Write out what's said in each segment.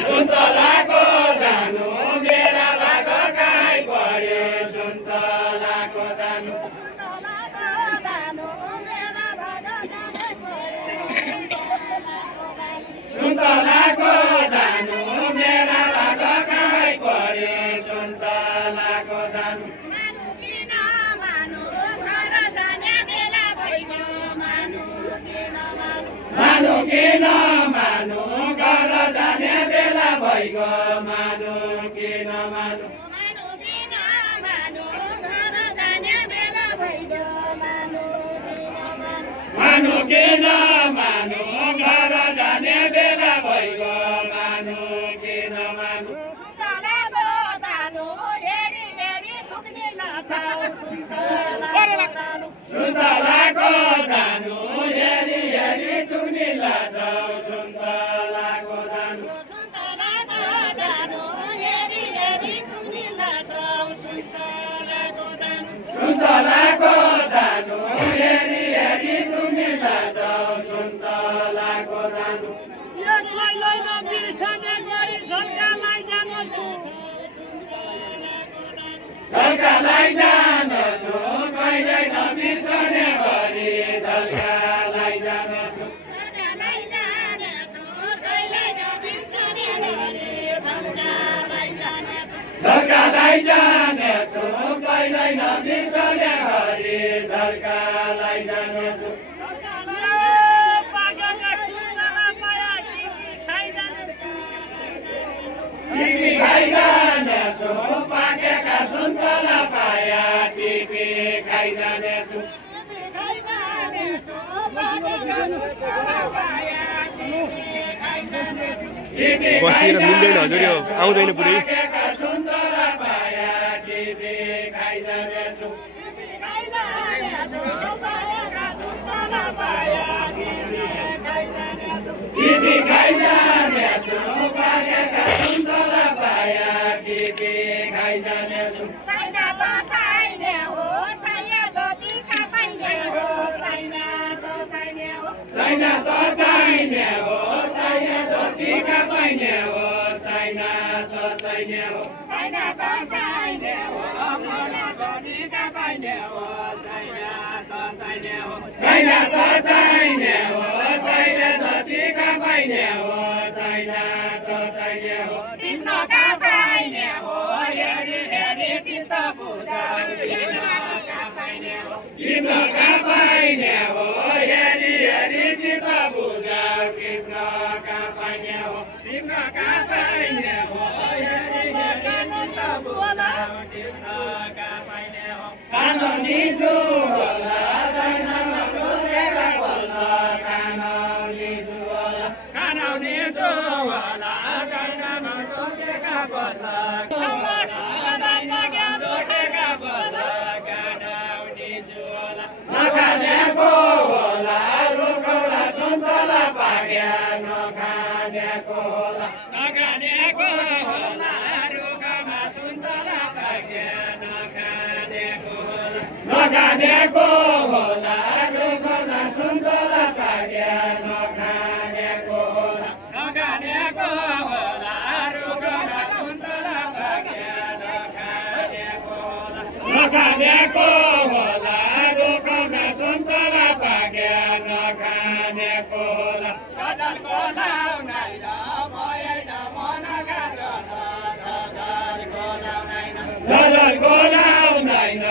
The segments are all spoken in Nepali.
सुन्तलाको दानो मेरा भाग गाई पढे सुन्तलाको दानो सुन्तलाको दानो मेरा भाग गाई पढे सुन्तलाको दानो मानु किन मानु घर जाने बेला भइगयो मानु किन मानु मानु किन मानु घर जाने बेला भइगयो मानु किन मानु सुन्तलाको दानो हेरी हेरी तुग्नी लाछौ सुन्तलाको दानो सुन्तलाको दानो हेरी हेरी तुग्नी लाछौ सुन्तलाको दानो झल्कालाई जान्छु कहिल्यै नबिर्सने गरी झल्कालाई जान्छु झल्कालाई जान्छु कहिल्यै नबिर्सने गरी झल्कालाई जान्छु टिपी खाइजानेछु पाकेका सुन्तला पाया टिपी खाइजानेछु बसेर मिल्दैन हजुर यो आउँदैन पुरै सुन्तला पाया टिपी खाइजानेछु टिपी खाइजानेछु पाकेका सुन्तला पाया टिपी खाइजानेछु चाइना त चाहिने हो चाहिए जति खा पाइने हो चाहिए त चाहिने हो चाहिए जति खा पाइने हो चाइना त चाहिने हो चाइना त चाहिने हो मोला जति खा पाइने हो चाइना त चाहिने हो चाइना त चाहिने हो चाहिए जति खा पाइने हो चाइना त चाहिने हो तिम्रो खा पाइने हो हेरी हेरी चित्त बुझा तिम्रो खा पाइने हो तिम्रो खा पाइने हो हेरी हेरी चित्त बुझा तिम्रो खा पाइने हो तिम्रो खा पाइने हो हेरी हेरी चित्त बुझा तिम्रो खा पाइने हो कानो निजो होला दैनमा टोकेका बोल्ला कानो निजो होला कानो निजो होला दैनमा टोकेका बोल्ला नखानेको होला रुखौला सुन्तला पाक्या नखानेको होला नखानेको होला रुखमा सुन्तला पाक्या नखानेको होला नखानेको होला रुखौला सुन्तला पाक्या नखानेको होला नखानेको होला रुखमा सुन्तला पाक्या नखानेको होला नखानेको होला रुखमा सुन्तला पाक्या नखानेको होला गजलको लाउनाइ ल भएन मनका गजलको लाउनाइन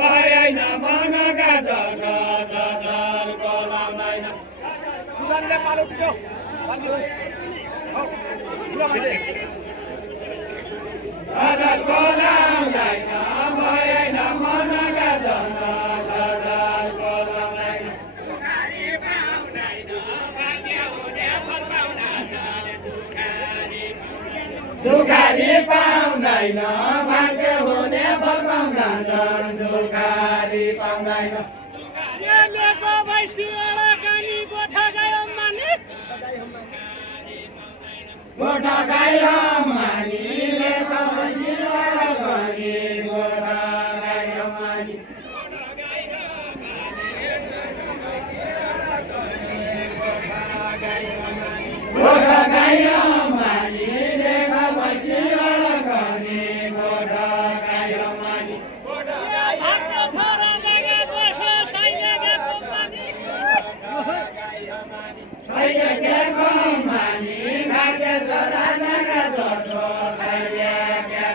भएन मनका जस गजलको लाउनाइन गजलको लाउनाइन भएन मनका जस गजलको लाउनाइन दुखारी पाउँदैन भाग्य हुने फल पाउना छ दुखारी पाउँदैन भाग्य हुने फल पाउना छन् दुखारी पाउँदैन लेको भैँसीवाला कानी गोठा गयो मानिस गोठा गायो मानी लेको भैँसीवाला कानी गोठा गायो मानी गोठा गाई अम्बानी देखा भैँसी गर्ने गोठा गाई अम्बानी आफ्नो छोरा जग्गा बसो सैले कम्पानी सैले कम्पानी भाग्य छोरा जग्गा बसो सैले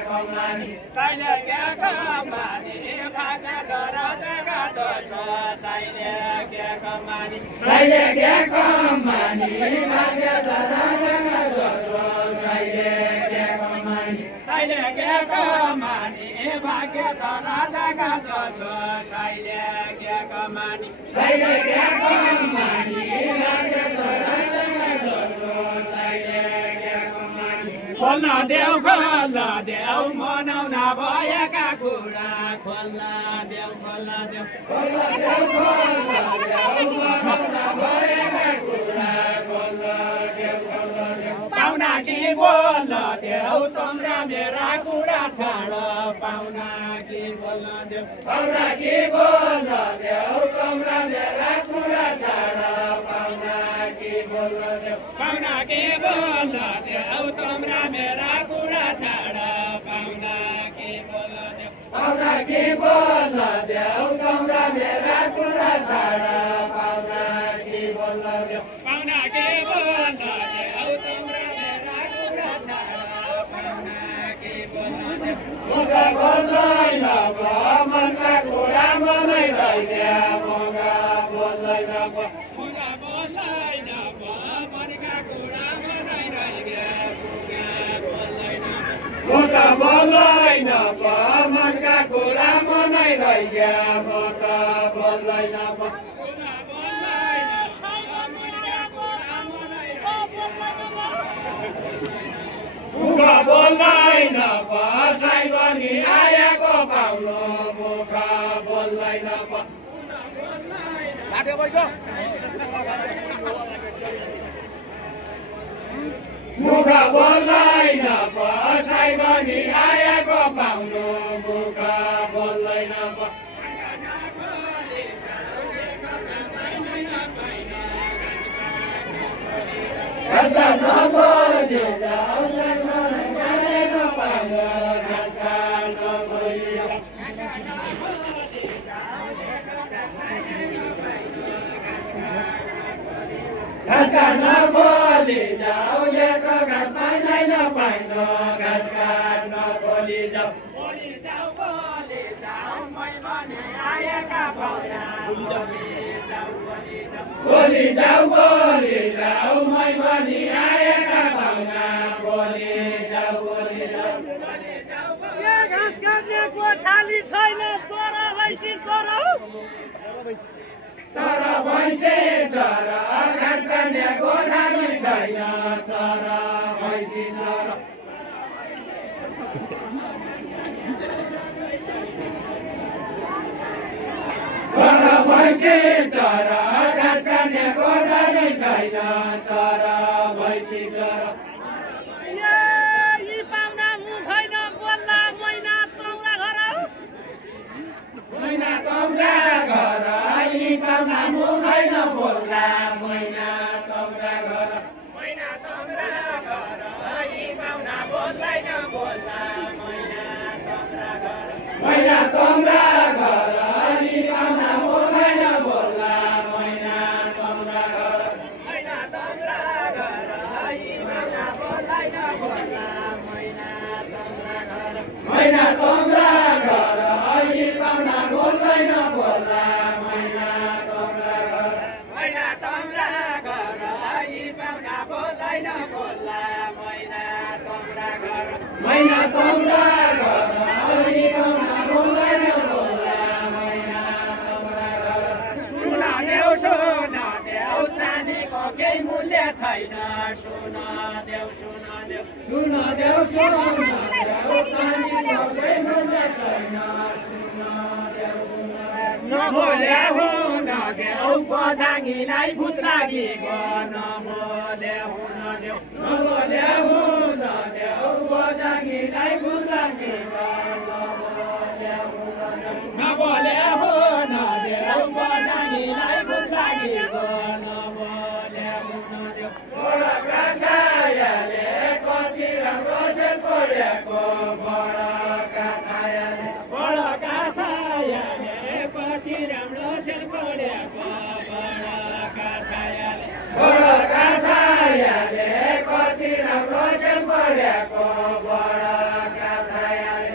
कम्पानी सैले कम्पानी भाग्य छोरा जग्गा बसो सैले कम्पानी सैले कम्पानी भाग्य छोरा जग्गा बसो सैले कम्पानी सैले कम्पानी भाग्य छोरा जग्गा बसो सैले कम्पानी सैले कम्पानी भाग्य छोरा जग्गा बसो सैले कम्पानी खोल्न देऊ मनाउन भएका कुरा खोल्न देऊ पाहुना कि बोल्न देऊ तम्रा मेरा कुरा छाड पाहुना कि बोल्न देऊ पाहुना कि बोल्न देऊ तम्रा मेरा कुरा छाड पाहुना कि बोल्न देऊ पाहुना कि बोल्न देऊ तम्रा मेरा कुरा छाड पाहुना कि बोल्न देऊ पाहुना कि बोल्न देऊ तम्रा मेरा कुरा छाड पाहुना कि बोल्न देऊ पाहुना कि बोल्न देऊ तम्रा मेरा कुरा छाड पाहुना कि बोल्न देऊ मुखा बोल्दैन मनका कुरा मनै रहिदिया मुखा बोल्दैन मुखा बोल्दैन मनका कुरा मनै रहिदिया मुखा बोल्दैन मनका कुरा मनै रहिदिया मुखा बोल्दैन मुखा बोल्दैन साई बनी आएको पाउनु मुखा बोल्दैन मुखा बोल्दैन साई बनी आएको पाउनु मुखा बोल्दैन घाँसका नबोली जाऊ गाडेको पाउनु घाँसका नबोली घाँसका नबोली जाऊ लिएको घाँस पाइँदैन पाइँदो घाँस काट्न बोली जाऊ बोली जाऊ मै भने आएका पाहुना बोली जाऊ मै भनी आएका पाहुना बोली जाऊ यो घाँस काट्ने गोठाली छैन चरा भैँसी चरा चरा भैँसी चरा घाँस काट्ने गोठाली छैन चरा भैँसी चरा चरा भैँसी चरा घाँस काट्ने गोठाली छैन चरा भैँसी चरा यी पाहुना मुखैन बोल्दा मैना तौला घर मैना तम्रा घर यी पाहुना मुखैन बोल्दा मैना तम्रा घर मैना तौला घर यी पाहुना बोल्दैन बोल्दा मैना तौला घर मैना तम्रा घर यी पाहुना मुखैन बोल्दा मैना तम्रा घर मैना तौला घर यी पाहुना बोल्दैन बोल्दा मैना तौला घर मैना तम्रा घर यी पाहुना बोल्दैन बोल्दा मैना तम्रा घर मैना तौला घर यी पाहुना बोल्दैन बोल्दा मैना तौला घर मैना तम्रा घर यी पाहुना बोल्दैन बोल्दा मैना तम्रा घर सुन देऊ चाँदीको केही मूल्य छैन सुन देऊ सुन देऊ चाँदीको केही मूल्य छैन सुन देऊ नभोले हुन देऊ बजाङीलाई भूत लागेको नभोले हुन देऊ नभोले हुन देऊ बजाङीलाई भूत लागेको नभोले हुन देऊ बजाङीलाई भूत लागेको नभोले हुन देऊ बडका छायाले कति राम्रो सेन पढेको बडका छायाले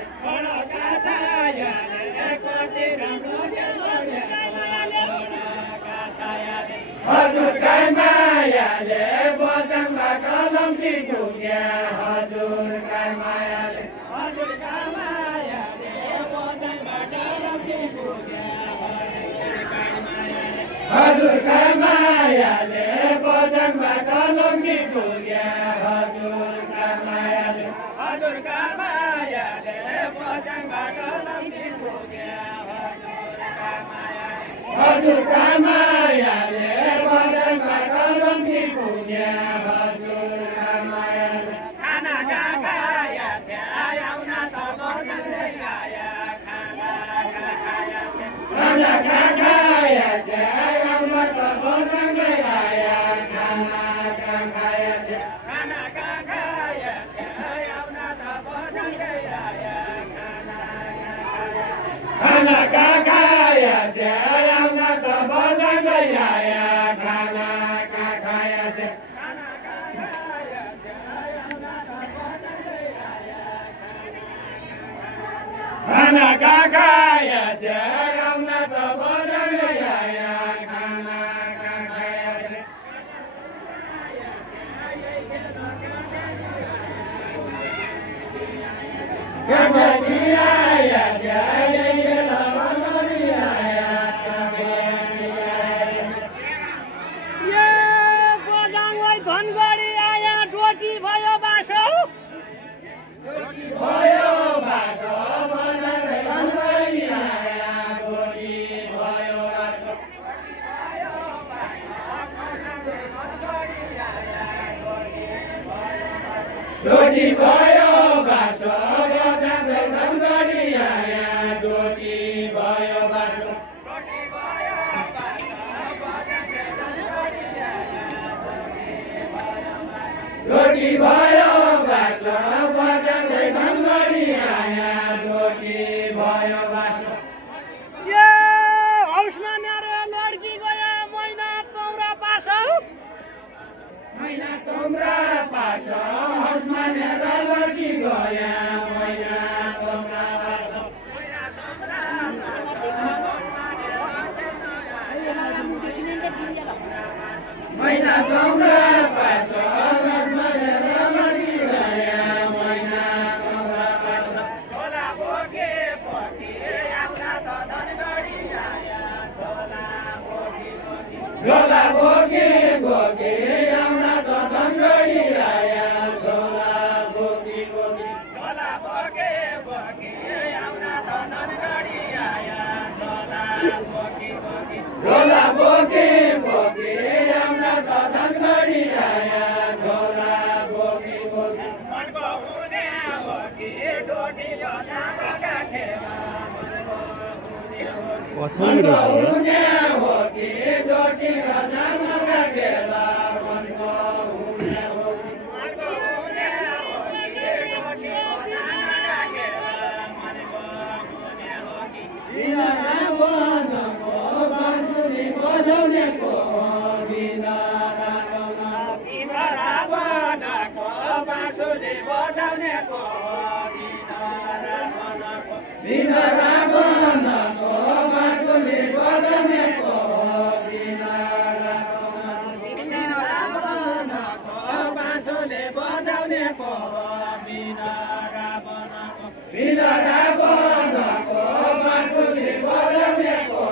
हजुरका मायाले बजाङबाट लम्की पुग्या हजुरका मायाले हजुरका मायाले बजाङबाट लम्की पुग्या हजुरका मायाले बजाङबाट लम्की पुग्या हजुरका मायाले हजुरका मायाले बजाङबाट लम्की पुग्या हजुरका मायाले बजाङबाट लम्की पुग्या हजुरका मायाले खाना खाया छ्या आउन त बजाङले आया खाना खाया छ्या खाना खाया छ्या आउन त बजाङले आया खाना खाया छ्या खाना खाया छ्या आउन त बजाङले आया खाना खाया छ्या आउन त बजाङले आया खाना खाया छ्या खाना खाया छ्या आउन त बजाङले आया खाना खाया छ्या काबडी आया छ्या यहीखेर मसरी आया काबडी आया ये बजाङलाई धनगढी आया डोटी भयो बासो भयो बासो बजाङले धनगढी आया डोटी भयो बासो डोटी भयो बासो बजाङले धनगढी आया डोटी भयो बासो डोटी भयो बासो बजाङले धनगढी आया डोटी भयो बासो ये हाउसमा न्यारो लड्की गयो मैना तौरा पासो मैना तोम्रा पासो हाउसमा न्यारो लड्की गया मैना तोम्रा पासो मैना तोम्रा पासो हाउसमा न्यारो लड्की गया मैना तोम्रा पासो छोला भोगे भोगे आउन त धनगढी आया झोला बोकी बोकी आउन त धनगढी आया झोला बोकी बोकी छोला भोगे भोगे आउन त धनगढी आया झोला बोकी बोकी आउन त धनगढी आया झोला बोकी बोकी मनको हुने हो कि डोटी यो नागका खेला मनको हुने हो कि डोटी गजामका खेला मनको हुने हो कि मनको हुने हो कि डोटी यो नागका खेला मनको हुने हो कि बिना रावणको बाँसुरी बजाउनेको बिना रावणको बाँसुरी बजाउनेको बिना रावणको बाँसुरी बजाउनेको बिना रावणको बाँसुरी बजाउनेको बिना रावणको बिना रावणको बाँसुरी बजाउनेको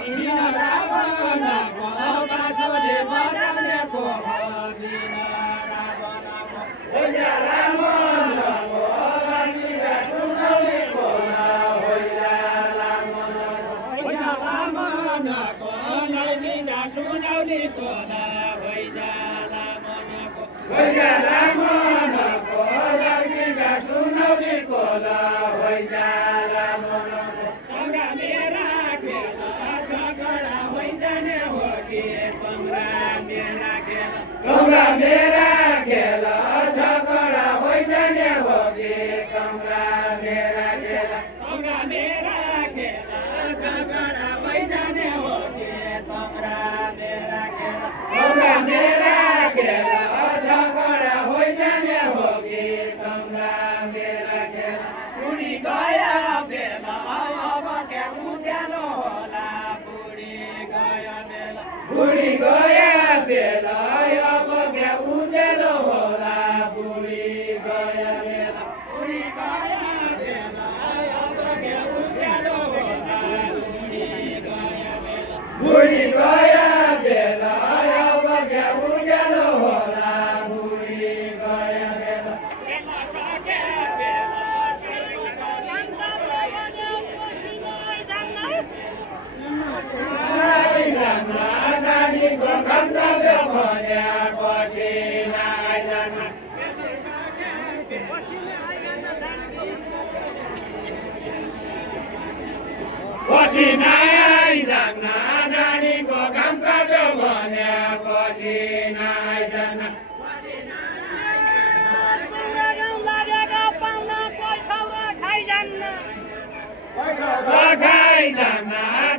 बिना रावणको बाँसुरी बजाउनेको बिना रावणको लड्कीका सुनाउनेको होइला रावणको लड्कीका सुनाउनेको होइला रावणको लड्कीका सुनाउनेको होइला तम्रा मेरा खेला झगडा होइजाने हो कि तम्रा मेरा खेला तम्रा मेरा खेला झगडा होइजाने हो कि तम्रा मेरा खेला तम्रा मेरा खेला बुढी गया बेला अब क्या उज्यालो होला बुढी गया बेला बुढी गया बेला अब क्या उज्यालो होला बुढी गया बेला अब क्या उज्यालो होला बुढी गया बेला बेला सके बेला सैको नानीको गन्तव्य भने पसिना आइजान पसिना आइजान नानीको गन्तव्य भने पसिना आइजान खाइजान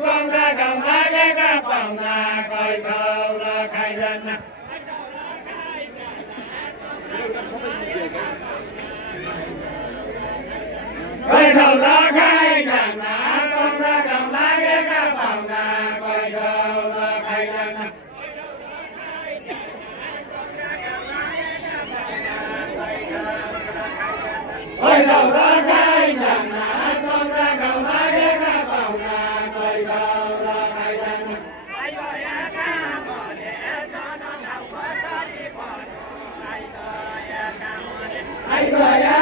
कमरा घाउ लागेका पाहुना कोही ठाउँ खाइजान कोही ठाउँ खाइजान कमरा घाउ लागेका पाहुना कोही ठाउँ खाइजान कोही ठाउँ खाइजान कमरा घाउ लागेका पाहुना कोही ठाउँ खाइजान आइगया